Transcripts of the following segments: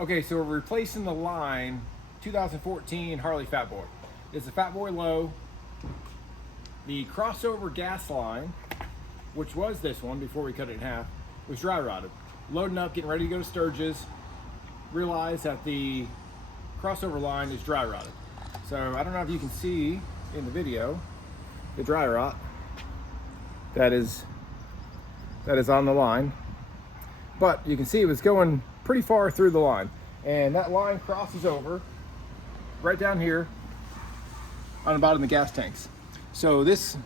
Okay, so we're replacing the line 2014 Harley Fat Boy. It's a Fat Boy low. The crossover gas line, which was this one before we cut it in half, was dry rotted. Loading up, getting ready to go to Sturgis, realized that the crossover line is dry rotted. So I don't know if you can see in the video the dry rot that is on the line, but you can see it was going pretty far through the line, and that line crosses over right down here on the bottom of the gas tanks. So this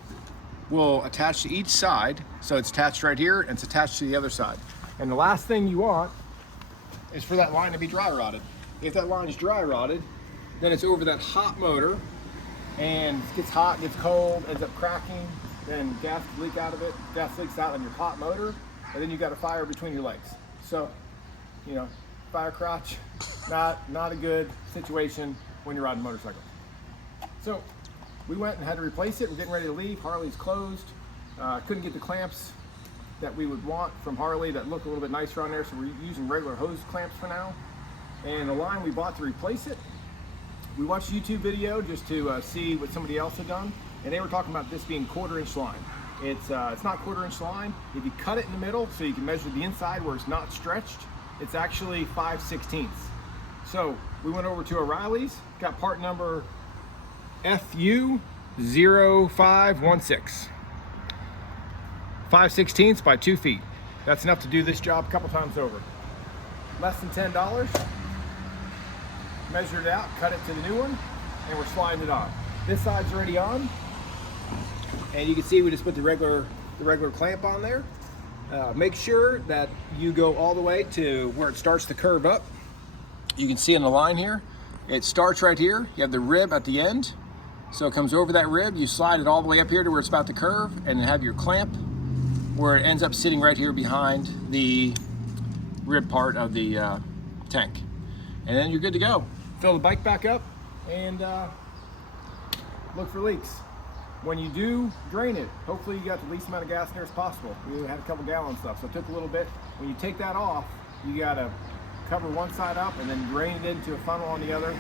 will attach to each side, so it's attached right here and it's attached to the other side. And the last thing you want is for that line to be dry rotted. If that line is dry rotted, then it's over that hot motor, and it gets hot, gets cold, ends up cracking, then gas can leak out of it. Gas leaks out on your hot motor, and then you got a fire between your legs. So, you know, fire crotch, not a good situation when you're riding a motorcycle. So we went and had to replace it. We're getting ready to leave. Harley's closed. Couldn't get the clamps that we would want from Harley that look a little bit nicer on there, so we're using regular hose clamps for now. And the line we bought to replace it, we watched a YouTube video just to see what somebody else had done, and they were talking about this being 1/4 inch line. It's not 1/4 inch line. If you cut it in the middle so you can measure the inside where it's not stretched, it's actually 5/16. So we went over to O'Reilly's, got part number FU0516. 5/16 by 2 feet. That's enough to do this job a couple times over. Less than $10. Measure it out, cut it to the new one, and we're sliding it on. This side's already on, and you can see we just put the regular clamp on there. Make sure that you go all the way to where it starts to curve up. You can see on the line here, it starts right here. You have the rib at the end, so it comes over that rib. You slide it all the way up here to where it's about to curve, and then have your clamp where it ends up sitting right here behind the rib part of the tank. And then you're good to go. Fill the bike back up and look for leaks. When you do drain it, hopefully you got the least amount of gas in there as possible. We had a couple gallons left, so it took a little bit. When you take that off, you gotta cover one side up and then drain it into a funnel on the other.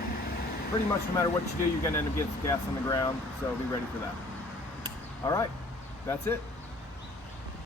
Pretty much no matter what you do, you're gonna end up getting some gas on the ground, so be ready for that. All right, that's it.